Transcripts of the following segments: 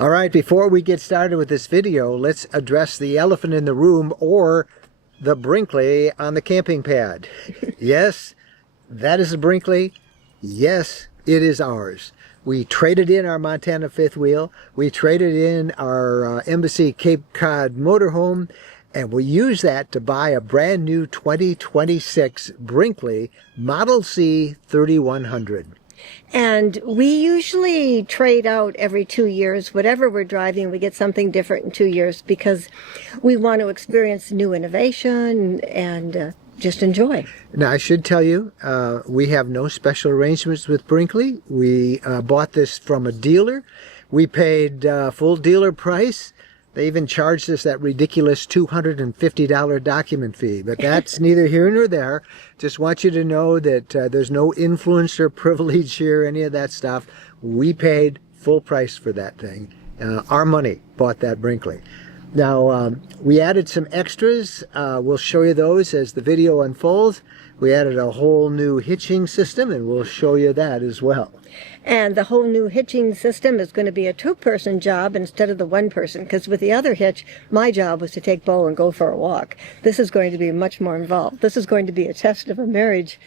All right, before we get started with this video, let's address the elephant in the room, or the Brinkley on the camping pad. Yes, that is a Brinkley. Yes, it is ours. We traded in our Montana fifth wheel. We traded in our Embassy Cape Cod motorhome, and we used that to buy a brand new 2026 Brinkley Model C 3100. And we usually trade out every 2 years. Whatever we're driving, we get something different in 2 years because we want to experience new innovation and just enjoy. Now, I should tell you, we have no special arrangements with Brinkley. We bought this from a dealer. We paid full dealer price. They even charged us that ridiculous $250 document fee, but that's neither here nor there. Just want you to know that there's no influencer privilege here, any of that stuff. We paid full price for that thing. Our money bought that Brinkley. Now, we added some extras. We'll show you those as the video unfolds. We added a whole new hitching system, and we'll show you that as well. And the whole new hitching system is going to be a two-person job instead of the one-person, because with the other hitch, my job was to take Bo and go for a walk. This is going to be much more involved. This is going to be a test of a marriage.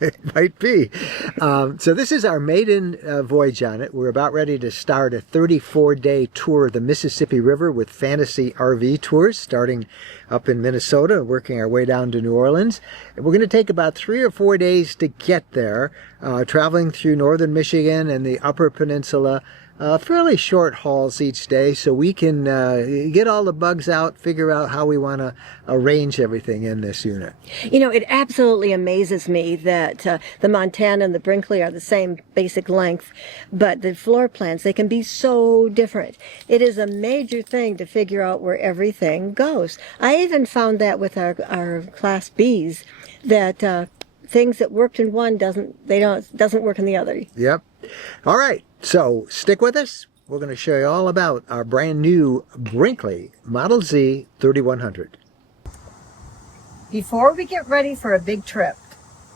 It might be. So this is our maiden voyage on it. We're about ready to start a 34-day tour of the Mississippi River with Fantasy RV Tours, starting up in Minnesota, working our way down to New Orleans. And we're going to take about 3 or 4 days to get there, traveling through northern Michigan and the Upper Peninsula, fairly short hauls each day, so we can get all the bugs out, figure out how we want to arrange everything in this unit. You know, it absolutely amazes me that the Montana and the Brinkley are the same basic length, but the floor plans, they can be so different. It is a major thing to figure out where everything goes. I even found that with our Class Bs, that things that worked in one doesn't work in the other. Yep. All right. So stick with us. We're going to show you all about our brand new Brinkley Model Z 3100. Before we get ready for a big trip,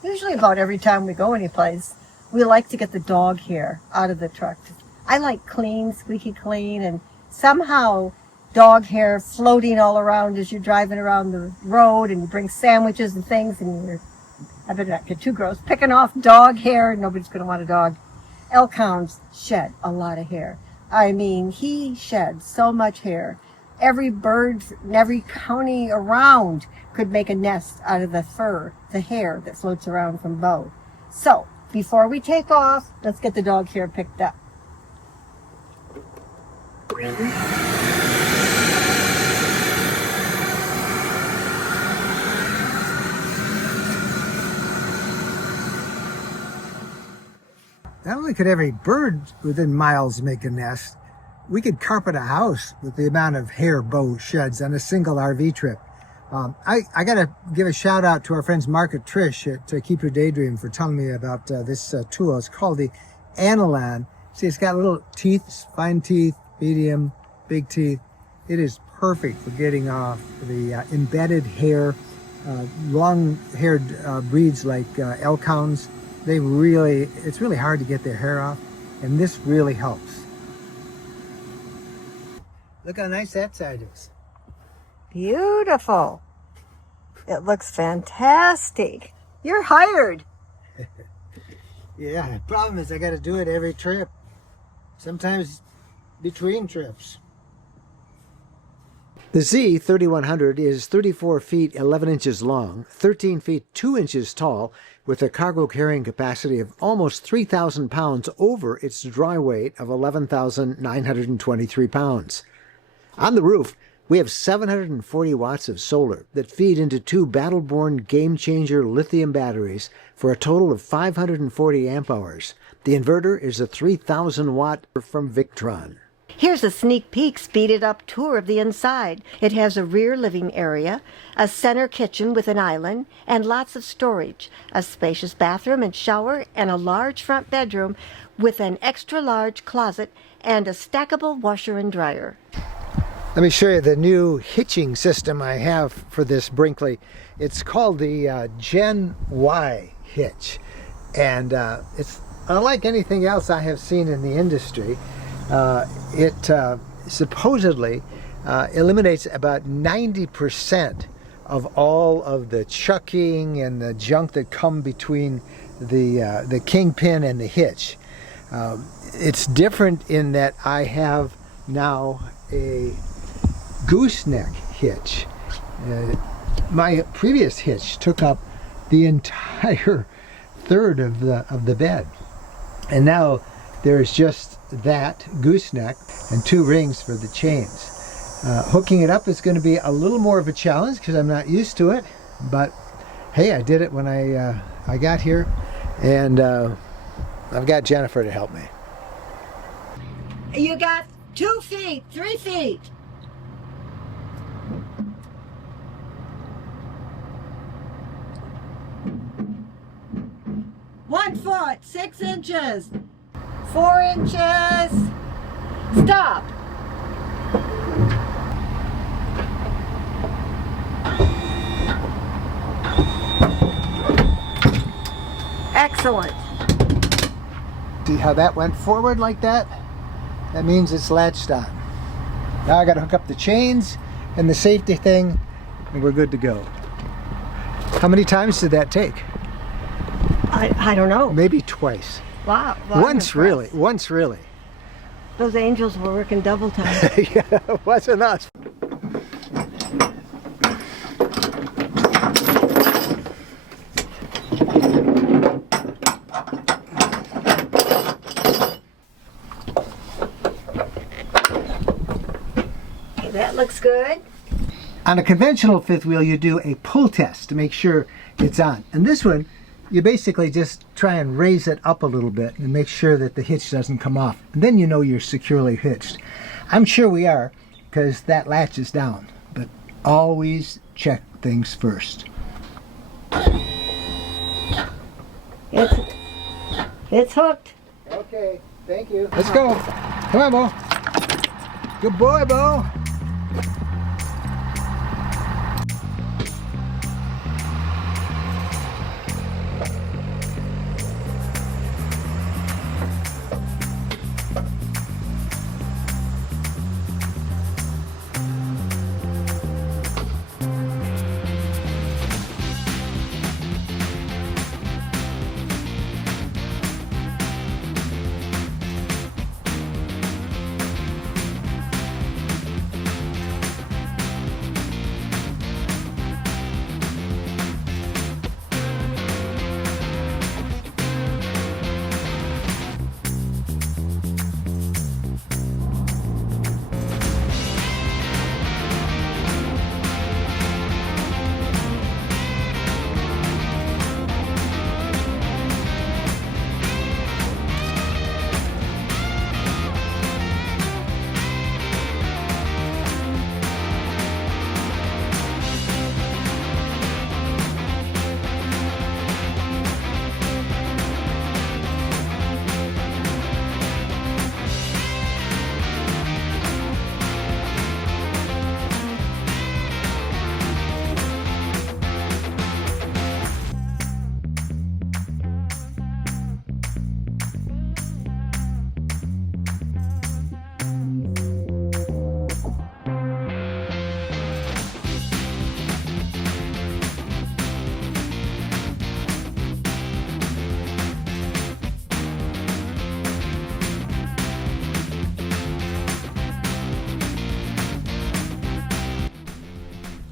usually about every time we go anyplace, we like to get the dog hair out of the truck. I like clean, squeaky clean, and somehow dog hair floating all around as you're driving around the road, and you bring sandwiches and things, and I better not get too gross, picking off dog hair. Nobody's going to want a dog. Elkhounds shed a lot of hair. I mean, he sheds so much hair. Every bird in every county around could make a nest out of the fur, the hair that floats around from Bo. So, before we take off, let's get the dog hair picked up. Not only could every bird within miles make a nest, we could carpet a house with the amount of hair Bo sheds on a single RV trip. I got to give a shout out to our friends Mark and Trish at Keep Your Daydream for telling me about this tool. It's called the Anilan. See, it's got little teeth, fine teeth, medium, big teeth. It is perfect for getting off the embedded hair, long-haired breeds like Elkhounds. It's really hard to get their hair off, and this really helps. Look how nice that side is. Beautiful. It looks fantastic. You're hired. Yeah, the problem is I got to do it every trip. Sometimes between trips. The Z3100 is 34 feet 11 inches long, 13 feet 2 inches tall, with a cargo carrying capacity of almost 3,000 pounds over its dry weight of 11,923 pounds. On the roof, we have 740 watts of solar that feed into 2 battle-born game-changer lithium batteries for a total of 540 amp hours. The inverter is a 3,000 watt from Victron. Here's a sneak peek speeded up tour of the inside. It has a rear living area, a center kitchen with an island, and lots of storage, a spacious bathroom and shower, and a large front bedroom with an extra large closet and a stackable washer and dryer. Let me show you the new hitching system I have for this Brinkley. It's called the Gen Y hitch, and it's unlike anything else I have seen in the industry. It supposedly eliminates about 90% of all of the chucking and the junk that come between the kingpin and the hitch. It's different in that I have now a gooseneck hitch. My previous hitch took up the entire third of the bed, and now there's just that gooseneck and 2 rings for the chains. Hooking it up is going to be a little more of a challenge because I'm not used to it, but hey, I did it when I got here, and I've got Jennifer to help me. You got 2 feet, 3 feet. One foot, 6 inches, 4 inches. Stop. Excellent. See how that went forward like that? That means it's latched on. Now I got to hook up the chains and the safety thing, and we're good to go. How many times did that take? I don't know. Maybe twice. Wow. Well, Once really. Those angels were working double time. Yeah, it wasn't us. Okay, that looks good. On a conventional fifth wheel, you do a pull test to make sure it's on. And this one, you basically just try and raise it up a little bit and make sure that the hitch doesn't come off. And then you know you're securely hitched. I'm sure we are, because that latch is down. But always check things first. It's hooked. Okay, thank you. Let's go. Come on, Bo. Good boy, Bo.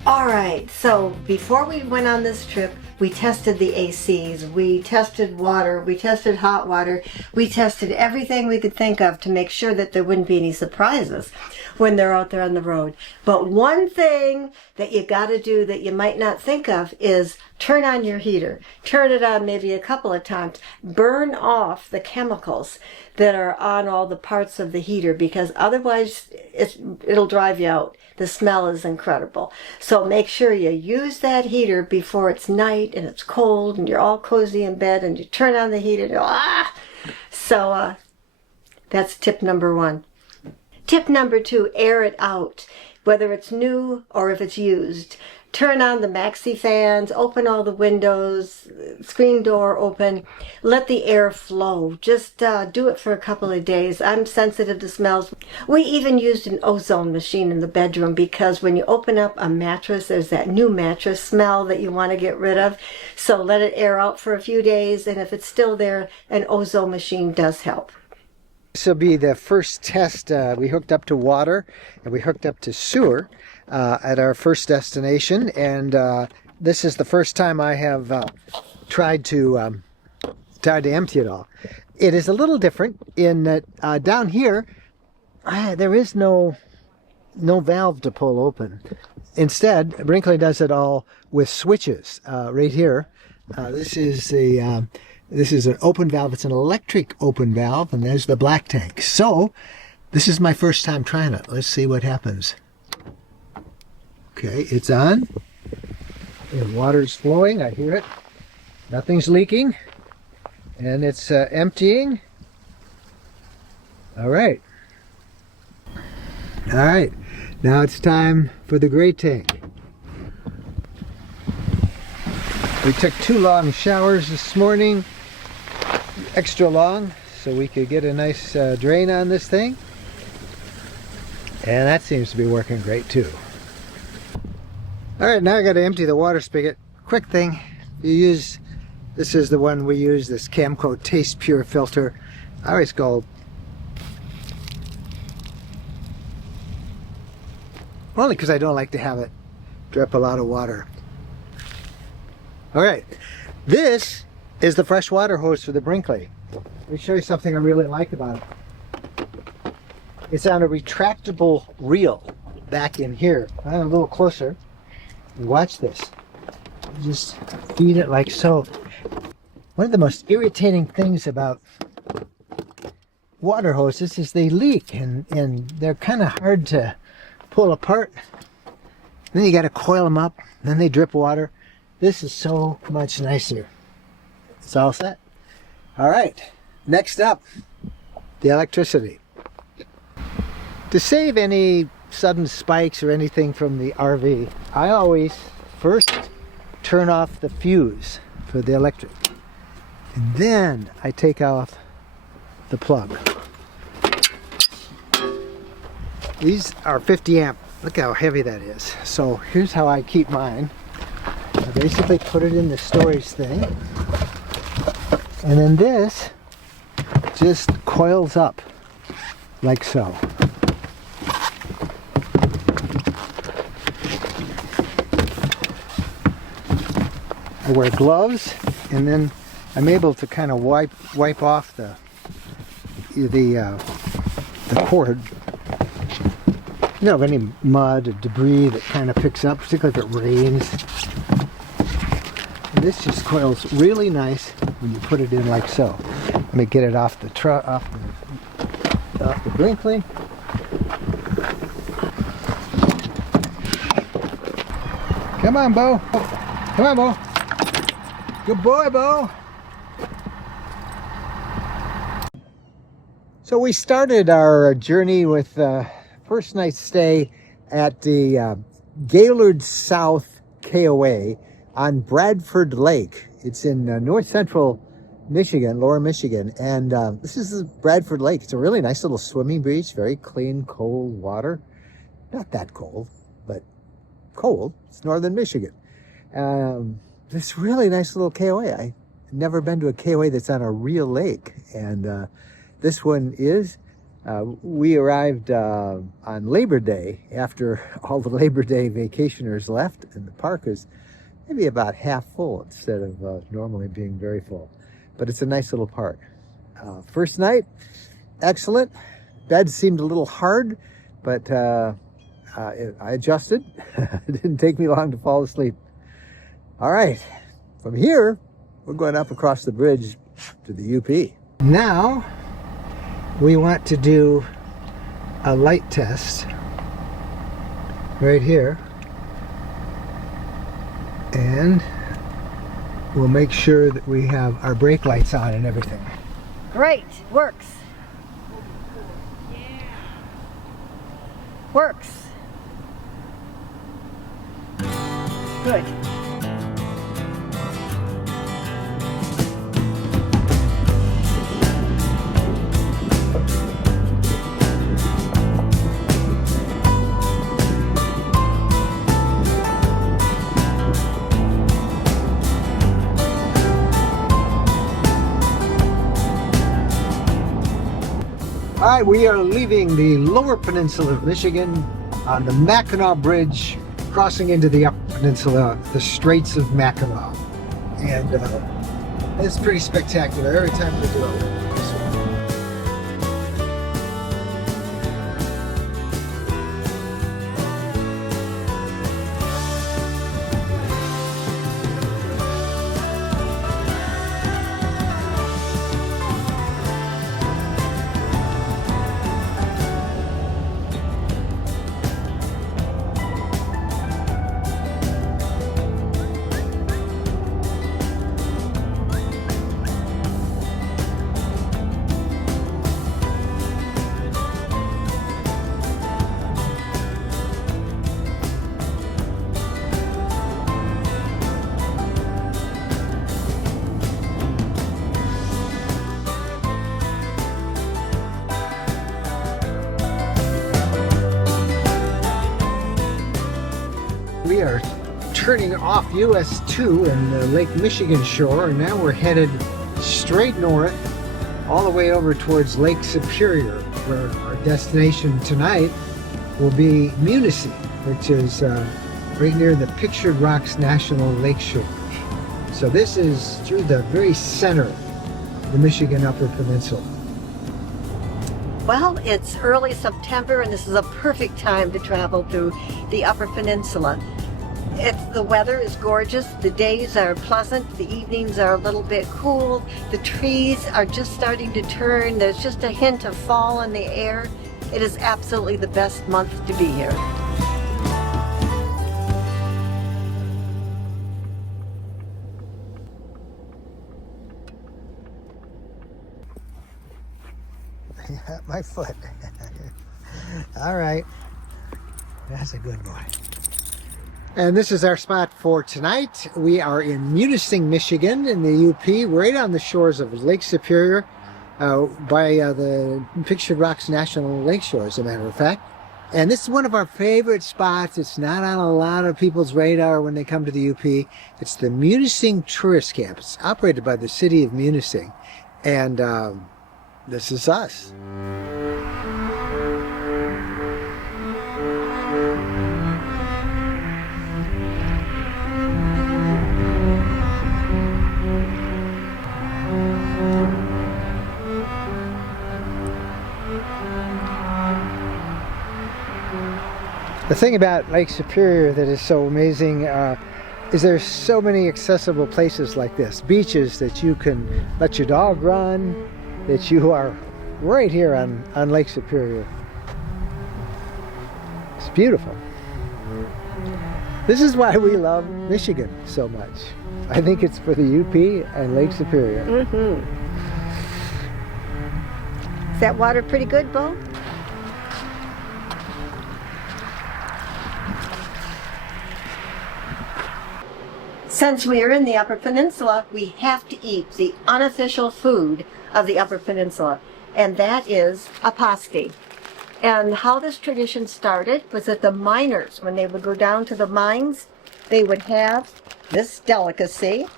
All right, so before we went on this trip, we tested the ACs, we tested water, we tested hot water, we tested everything we could think of to make sure that there wouldn't be any surprises when they're out there on the road. But one thing that you got to do that you might not think of is turn on your heater. Turn it on maybe a couple of times. Burn off the chemicals that are on all the parts of the heater, because otherwise it'll drive you out. The smell is incredible. So make sure you use that heater before it's night and it's cold and you're all cozy in bed, and you turn on the heater and you go, ah! So that's tip number 1. Tip number 2, air it out. Whether it's new or if it's used, turn on the maxi fans, open all the windows, screen door open, let the air flow. Just do it for a couple of days. I'm sensitive to smells. We even used an ozone machine in the bedroom because when you open up a mattress, there's that new mattress smell that you want to get rid of. So let it air out for a few days, and if it's still there, an ozone machine does help. This will be the first test. We hooked up to water and we hooked up to sewer at our first destination, and this is the first time I have tried to empty it all. It is a little different in that down here there is no valve to pull open. Instead, Brinkley does it all with switches right here. This is an open valve. It's an electric open valve, and there's the black tank. So this is my first time trying it. Let's see what happens. Okay, it's on. And water's flowing. I hear it. Nothing's leaking. And it's emptying. All right. All right. Now it's time for the gray tank. We took 2 long showers this morning. Extra long, so we could get a nice drain on this thing. And that seems to be working great too. Alright, now I got to empty the water spigot. Quick thing, this is the one we use, this Camco Taste Pure filter. I always go, only because I don't like to have it drip a lot of water. Alright, this is the fresh water hose for the Brinkley. Let me show you something I really like about it. It's on a retractable reel back in here. I'm a little closer. Watch this. You just feed it like so. One of the most irritating things about water hoses is they leak, and they're kind of hard to pull apart. Then you got to coil them up, then they drip water. This is so much nicer. It's all set. All right, next up, the electricity. To save any sudden spikes or anything from the RV, I always first turn off the fuse for the electric, and then I take off the plug. These are 50 amp. Look how heavy that is. So here's how I keep mine. I basically put it in the storage thing, and then this just coils up like so. I wear gloves, and then I'm able to kind of wipe off the cord. You know, of any mud or debris that kind of picks up, particularly if it rains. And this just coils really nice when you put it in like so. Let me get it off the Brinkley. Come on, Bo. Come on, Bo. Good boy, Bo. So we started our journey with first night's stay at the Gaylord South KOA on Bradford Lake. It's in north central Michigan, lower Michigan, and this is Bradford Lake. It's a really nice little swimming beach, very clean, cold water. Not that cold, but cold. It's northern Michigan. This really nice little KOA. I've never been to a KOA that's on a real lake, and this one is. We arrived on Labor Day after all the Labor Day vacationers left, and the park is maybe about half full instead of normally being very full. But it's a nice little park. First night, excellent. Bed seemed a little hard, but I adjusted. It didn't take me long to fall asleep. All right, from here, we're going up across the bridge to the UP. Now, we want to do a light test right here, and we'll make sure that we have our brake lights on and everything. Great, works. Works. Good. All right, we are leaving the Lower Peninsula of Michigan on the Mackinac Bridge, crossing into the Upper Peninsula, the Straits of Mackinac. And it's pretty spectacular every time we do it. We are turning off US 2 and the Lake Michigan shore, and now we're headed straight north all the way over towards Lake Superior, where our destination tonight will be Munising, which is right near the Pictured Rocks National Lakeshore. So this is through the very center of the Michigan Upper Peninsula. Well, it's early September and this is a perfect time to travel through the Upper Peninsula. The weather is gorgeous, the days are pleasant, the evenings are a little bit cool, the trees are just starting to turn, there's just a hint of fall in the air. It is absolutely the best month to be here. My foot. All right. That's a good boy. And this is our spot for tonight. We are in Munising, Michigan, in the UP, right on the shores of Lake Superior, by the Pictured Rocks National Lakeshore, as a matter of fact. And this is one of our favorite spots. It's not on a lot of people's radar when they come to the UP. It's the Munising Tourist Camp. It's operated by the city of Munising. And this is us. The thing about Lake Superior that is so amazing is there's so many accessible places like this. Beaches that you can let your dog run, that you are right here on Lake Superior. It's beautiful. This is why we love Michigan so much. I think it's for the UP and Lake Superior. Mm-hmm. Is that water pretty good, Bo? Since we are in the Upper Peninsula, we have to eat the unofficial food of the Upper Peninsula, and that is a pasty. And how this tradition started was that the miners, when they would go down to the mines, they would have this delicacy.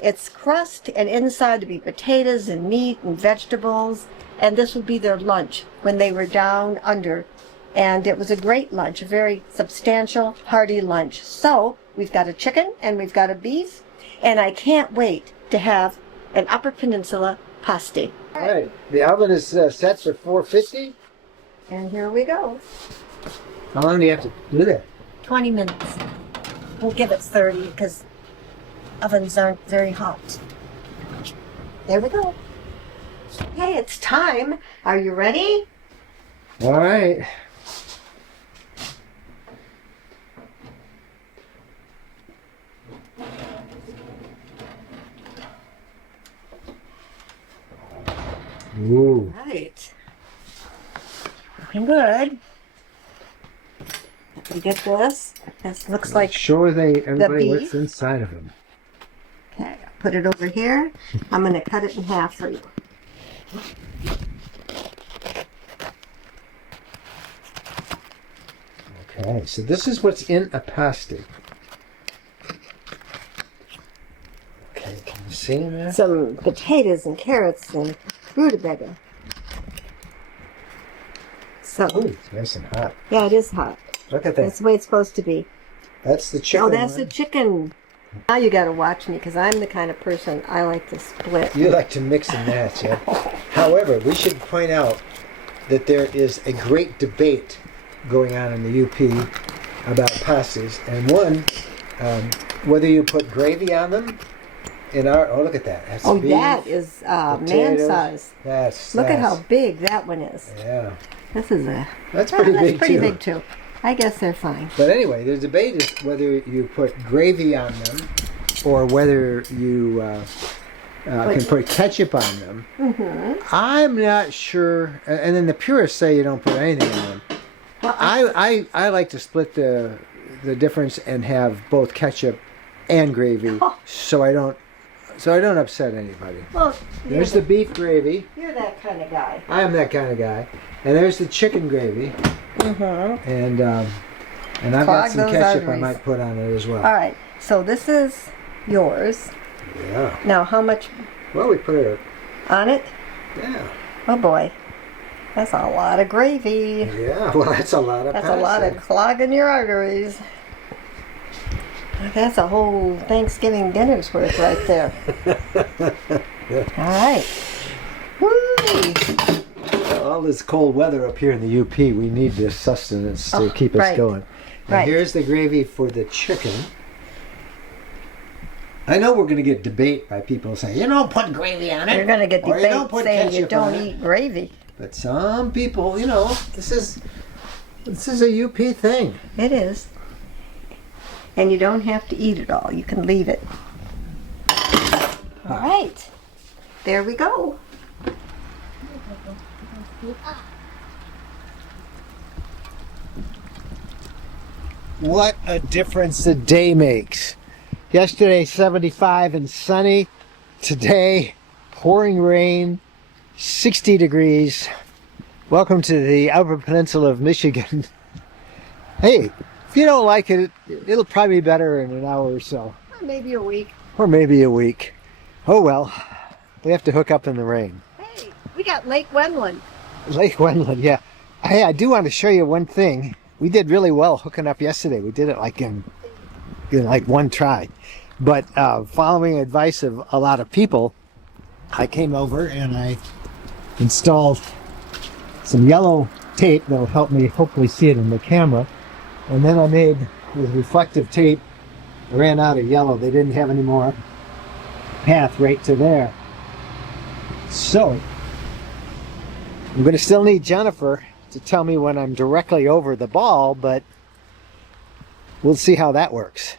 It's crust, and inside would be potatoes and meat and vegetables, and this would be their lunch when they were down under. And it was a great lunch, a very substantial, hearty lunch. So we've got a chicken and we've got a beef, and I can't wait to have an Upper Peninsula pasty. All right, the oven is set for 450. And here we go. How long do you have to do that? 20 minutes. We'll give it 30 because ovens aren't very hot. There we go. Okay, it's time. Are you ready? All right. Ooh. Right. Looking good. You get this. This looks like, Show everybody what's beef. inside of them. okay, I'll put it over here. I'm going to cut it in half for you. Okay, so this is what's in a pasty. Okay, can you see that? Some potatoes and carrots and rutabaga. So, Ooh, it's nice and hot. yeah, it is hot. Look at That's that. the way it's supposed to be. That's the chicken. Oh, that's the one. chicken. Now you got to watch me because I'm the kind of person I like to split. You like to mix and match, yeah? However, we should point out that there is a great debate going on in the UP about pasties, and one, whether you put gravy on them. Oh, look at that. That's Oh, beef, that is man potatoes. size. That's Look at how big that one is. Yeah, This is that's pretty big that's pretty too. big too. I guess they're fine. But anyway, the debate is whether you put gravy on them or whether you can put ketchup on them. Mm-hmm. I'm not sure. And then the purists say you don't put anything on them. Well, I like to split the difference and have both ketchup and gravy, so I don't upset anybody. well, There's the beef gravy. you're that kind of guy. I am that kind of guy. And there's the chicken gravy. Mm-hmm. And I've got Clog some those ketchup I arteries. might put on it as well. All right. So this is yours. Yeah. Now, how much Well, we put it. on it? Yeah. Oh boy, that's a lot of gravy. Yeah. Well, that's a lot of. That's a lot of clogging your arteries. That's a whole Thanksgiving dinner's worth right there. All right. Woo! All this cold weather up here in the UP, we need this sustenance to keep us right. going. Now, Right. here's the gravy for the chicken. I know we're going to get debate by people saying, you don't put gravy on it. You're going to get or you debate don't put saying you ketchup don't on it. eat gravy. But some people, this is a UP thing. It is. And you don't have to eat it all. You can leave it. All right. There we go. What a difference a day makes. Yesterday, 75 and sunny. Today, pouring rain, 60 degrees. Welcome to the Upper Peninsula of Michigan. Hey, if you don't like it, it'll probably be better in an hour or so. Maybe a week. Or maybe a week. Oh well, we have to hook up in the rain. Hey, we got Lake Wendland. Lake Wendland, yeah. Hey, I do want to show you one thing. We did really well hooking up yesterday. We did it like in like one try. But following advice of a lot of people, I came over and I installed some yellow tape that will help me hopefully see it in the camera. And then I made with reflective tape. I ran out of yellow. They didn't have any more path right to there. So I'm going to still need Jennifer to tell me when I'm directly over the ball, but we'll see how that works.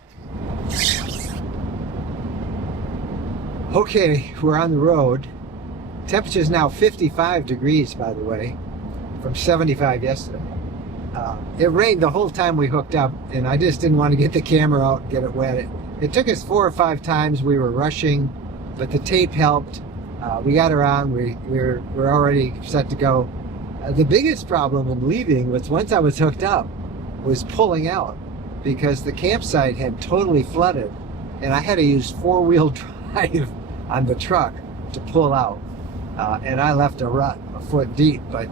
Okay, we're on the road. Temperature is now 55 degrees, by the way, from 75 yesterday. It rained the whole time we hooked up, and I just didn't want to get the camera out and get it wet. It took us 4 or 5 times. We were rushing, but the tape helped. We got her on. We're already set to go. The biggest problem in leaving was once I was hooked up was pulling out because the campsite had totally flooded, and I had to use 4-wheel drive on the truck to pull out. And I left a rut a foot deep, but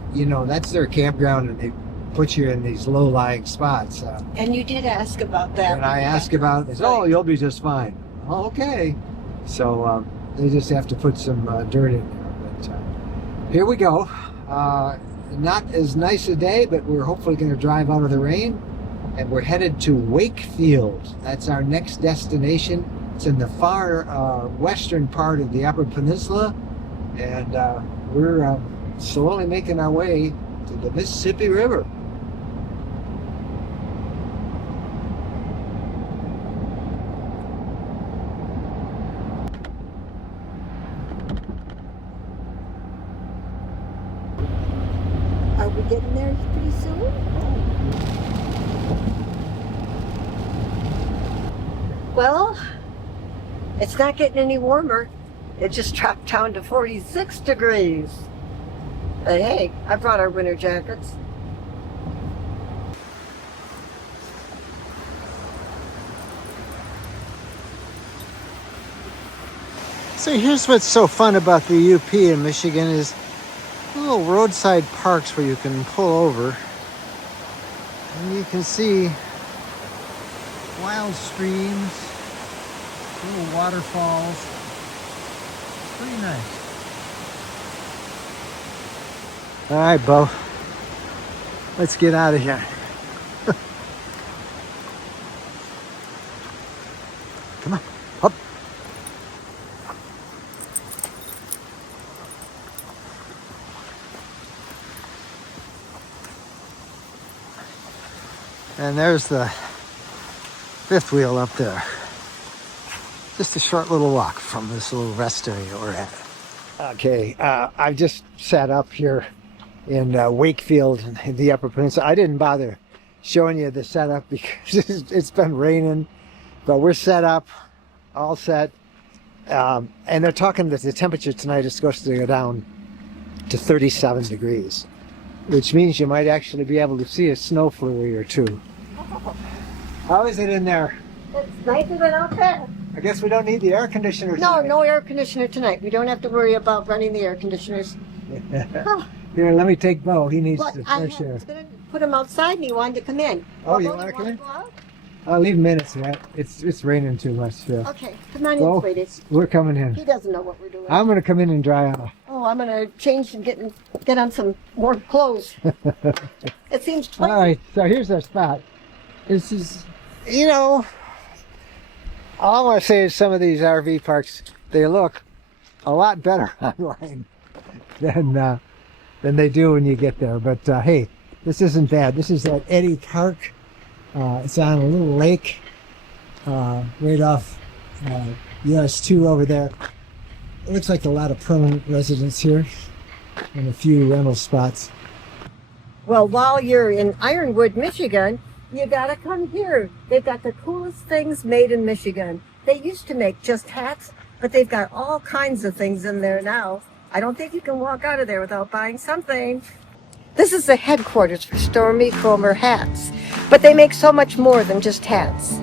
that's their campground, and they put you in these low-lying spots. And you did ask about that. And I asked about, oh, you'll be just fine. Oh, okay. So they just have to put some dirt in there. But here we go. Not as nice a day, but we're hopefully going to drive out of the rain. And we're headed to Wakefield. That's our next destination. It's in the far western part of the Upper Peninsula. And we're slowly making our way to the Mississippi River. Are we getting there pretty soon? Well, it's not getting any warmer. It just dropped down to 46 degrees. But hey, I brought our winter jackets. So here's what's so fun about the UP in Michigan is little roadside parks where you can pull over and you can see wild streams, little waterfalls. It's pretty nice. All right, Bo. Let's get out of here. Come on, up. And there's the fifth wheel up there. Just a short little walk from this little rest area we're at. Okay, I've just sat up here in Wakefield in the Upper Peninsula. I didn't bother showing you the setup because it's been raining, but we're set up, all set. And they're talking that the temperature tonight is supposed to go down to 37 degrees, which means you might actually be able to see a snow flurry or two. How is it in there? It's nicer than out there. I guess we don't need the air conditioner No, tonight. no air conditioner tonight. We don't have to worry about running the air conditioners. Here, let me take Bo. He needs Look, the I fresh air. was going to put him outside and he wanted to come in. Oh, you Bo, want to come in? go out? I'll leave minutes, man. It's raining too much. So. Okay, come on Bo, in, sweetie. we're coming in. He doesn't know what we're doing. I'm going to come in and dry off. Oh, I'm going to change and get on some more clothes. It seems All plenty. right, so here's our spot. This is, you know, all I want to say is some of these RV parks, they look a lot better online than they do when you get there. But hey, this isn't bad. This is at Eddy Park. It's on a little lake right off US 2 over there. It looks like a lot of permanent residents here and a few rental spots. Well, while you're in Ironwood, Michigan, you gotta come here. They've got the coolest things made in Michigan. They used to make just hats, but they've got all kinds of things in there now. I don't think you can walk out of there without buying something. This is the headquarters for Stormy Kromer hats, but they make so much more than just hats.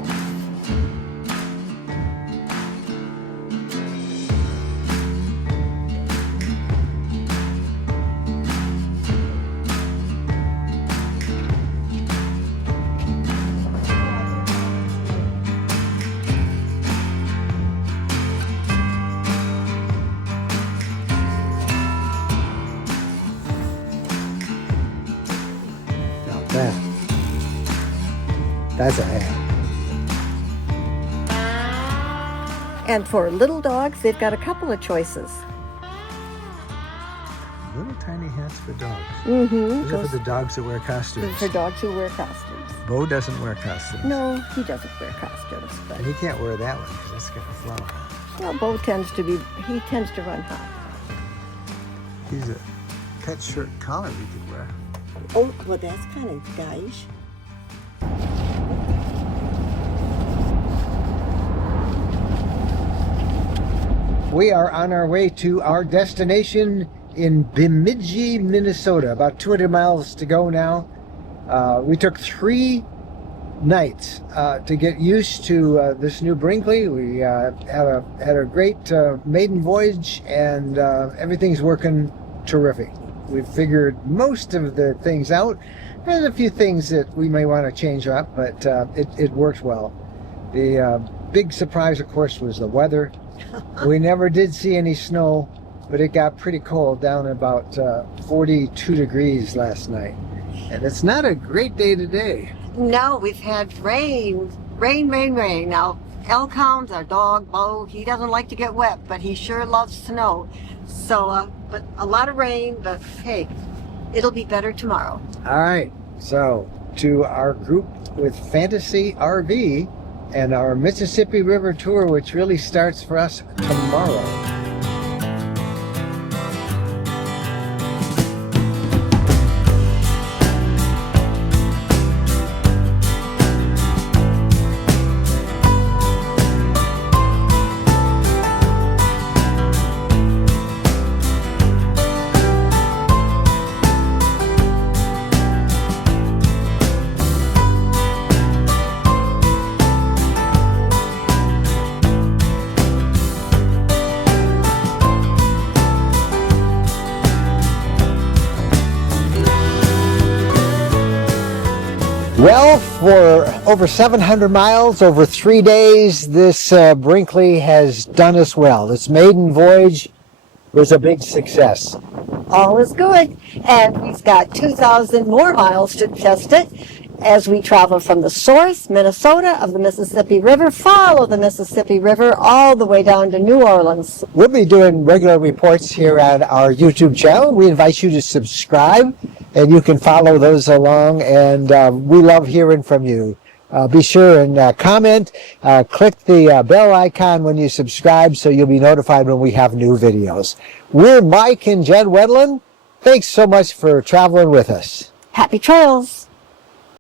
That's a hat. And for little dogs, they've got a couple of choices. Little tiny hats for dogs. Mm-hmm. Those are for the dogs that wear costumes. For dogs who wear costumes. Bo doesn't wear costumes. No, he doesn't wear costumes. But And he can't wear that one because it's going to flower. well, Bo tends to run hot. He's a pet shirt collar we could wear. Oh, well, that's kind of guyish. We are on our way to our destination in Bemidji, Minnesota. About 200 miles to go now. We took 3 nights to get used to this new Brinkley. We had a great maiden voyage, and everything's working terrific. We've figured most of the things out. There's a few things that we may want to change up, but it worked well. The big surprise, of course, was the weather. We never did see any snow, but it got pretty cold, down about 42 degrees last night. And it's not a great day today. No, we've had rain. Now, Elkhound's our dog, Bo, he doesn't like to get wet, but he sure loves snow. So, but a lot of rain, but hey, it'll be better tomorrow. All right, so to our group with Fantasy RV and our Mississippi River tour, which really starts for us tomorrow. Well, for over 700 miles, over 3 days, this Brinkley has done us well. Its maiden voyage was a big success. All is good. And we've got 2,000 more miles to test it as we travel from the source, Minnesota, of the Mississippi River, follow the Mississippi River all the way down to New Orleans. We'll be doing regular reports here on our YouTube channel. We invite you to subscribe, and you can follow those along, and we love hearing from you. Be sure and comment. Click the bell icon when you subscribe so you'll be notified when we have new videos. We're Mike and Jen Wedlin. Thanks so much for traveling with us. Happy trails!